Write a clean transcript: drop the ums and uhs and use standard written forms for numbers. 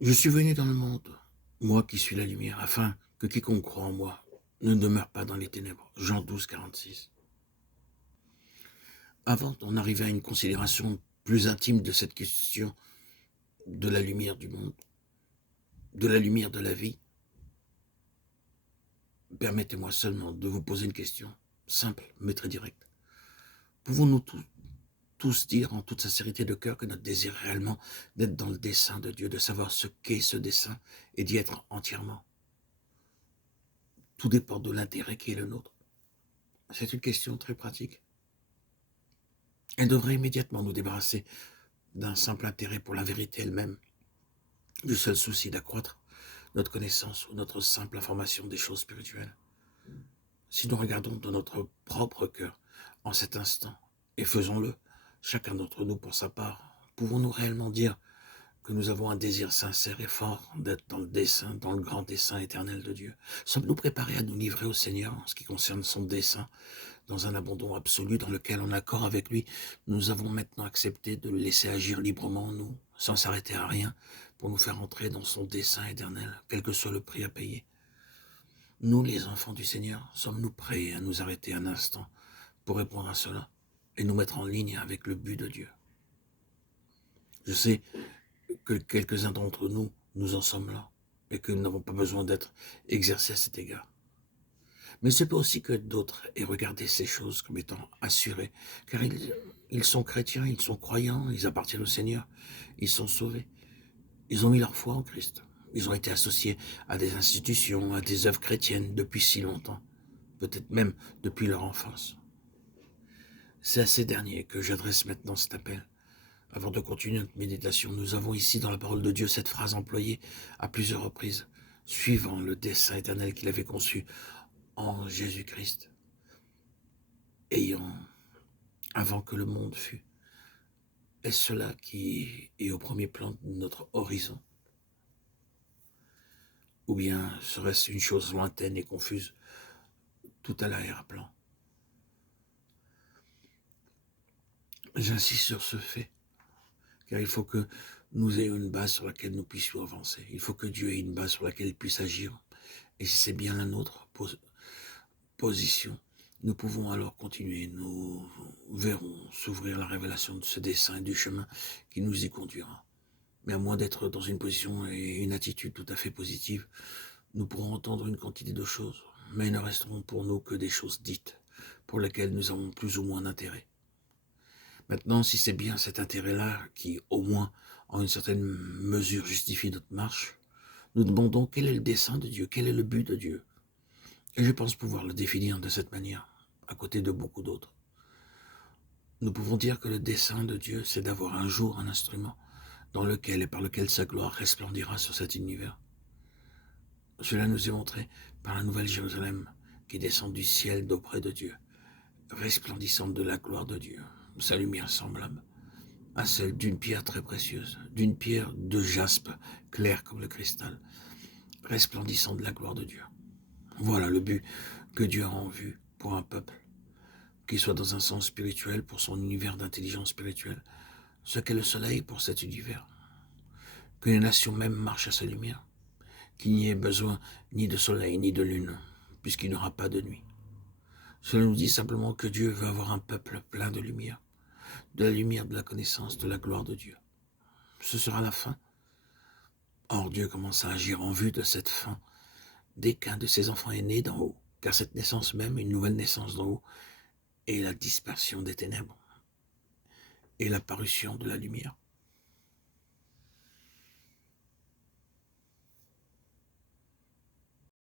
Je suis venu dans le monde, moi qui suis la lumière, afin que quiconque croit en moi ne demeure pas dans les ténèbres. Jean 12, 46. Avant d'en arriver à une considération plus intime de cette question de la lumière du monde, de la lumière de la vie, permettez-moi seulement de vous poser une question simple mais très directe. Pouvons-nous tous dire en toute sincérité de cœur que notre désir est réellement d'être dans le dessein de Dieu, de savoir ce qu'est ce dessein et d'y être entièrement? Tout dépend de l'intérêt qui est le nôtre. C'est une question très pratique. Elle devrait immédiatement nous débarrasser d'un simple intérêt pour la vérité elle-même, du seul souci d'accroître notre connaissance ou notre simple information des choses spirituelles. Si nous regardons dans notre propre cœur en cet instant, et faisons-le, chacun d'entre nous pour sa part, pouvons-nous réellement dire que nous avons un désir sincère et fort d'être dans le dessein, dans le grand dessein éternel de Dieu? Sommes-nous préparés à nous livrer au Seigneur en ce qui concerne son dessein, dans un abandon absolu dans lequel, en accord avec lui, nous avons maintenant accepté de le laisser agir librement en nous, sans s'arrêter à rien, pour nous faire entrer dans son dessein éternel, quel que soit le prix à payer? Nous, les enfants du Seigneur, sommes-nous prêts à nous arrêter un instant pour répondre à cela et nous mettre en ligne avec le but de Dieu? Je sais que quelques-uns d'entre nous, nous en sommes là, et que nous n'avons pas besoin d'être exercés à cet égard. Mais c'est pas aussi que d'autres aient regardé ces choses comme étant assurées, car ils sont chrétiens, ils sont croyants, ils appartiennent au Seigneur, ils sont sauvés. Ils ont mis leur foi en Christ. Ils ont été associés à des institutions, à des œuvres chrétiennes depuis si longtemps, peut-être même depuis leur enfance. C'est à ces derniers que j'adresse maintenant cet appel. Avant de continuer notre méditation, nous avons ici dans la parole de Dieu cette phrase employée à plusieurs reprises, suivant le dessein éternel qu'il avait conçu en Jésus-Christ, ayant, avant que le monde fût. Est-ce cela qui est au premier plan de notre horizon? Ou bien serait-ce une chose lointaine et confuse, tout à l'arrière-plan? J'insiste sur ce fait, car il faut que nous ayons une base sur laquelle nous puissions avancer. Il faut que Dieu ait une base sur laquelle il puisse agir. Et si c'est bien la nôtre position, nous pouvons alors continuer. Nous verrons s'ouvrir la révélation de ce dessein et du chemin qui nous y conduira. Mais à moins d'être dans une position et une attitude tout à fait positive, nous pourrons entendre une quantité de choses, mais il ne resteront pour nous que des choses dites, pour lesquelles nous avons plus ou moins d'intérêt. Maintenant, si c'est bien cet intérêt-là qui, au moins, en une certaine mesure, justifie notre marche, nous demandons quel est le dessein de Dieu, quel est le but de Dieu. Et je pense pouvoir le définir de cette manière, à côté de beaucoup d'autres. Nous pouvons dire que le dessein de Dieu, c'est d'avoir un jour un instrument dans lequel et par lequel sa gloire resplendira sur cet univers. Cela nous est montré par la nouvelle Jérusalem qui descend du ciel d'auprès de Dieu, resplendissante de la gloire de Dieu, sa lumière semblable à celle d'une pierre très précieuse, d'une pierre de jaspe, claire comme le cristal, resplendissant de la gloire de Dieu. Voilà le but que Dieu a en vue pour un peuple, qu'il soit dans un sens spirituel pour son univers d'intelligence spirituelle, ce qu'est le soleil pour cet univers, que les nations même marchent à sa lumière, qu'il n'y ait besoin ni de soleil ni de lune, puisqu'il n'y aura pas de nuit. Cela nous dit simplement que Dieu veut avoir un peuple plein de la lumière de la connaissance de la gloire de Dieu. Ce sera la fin. Or, Dieu commence à agir en vue de cette fin dès qu'un de ses enfants est né d'en haut, car cette naissance même, une nouvelle naissance d'en haut, est la dispersion des ténèbres et l'apparition de la lumière.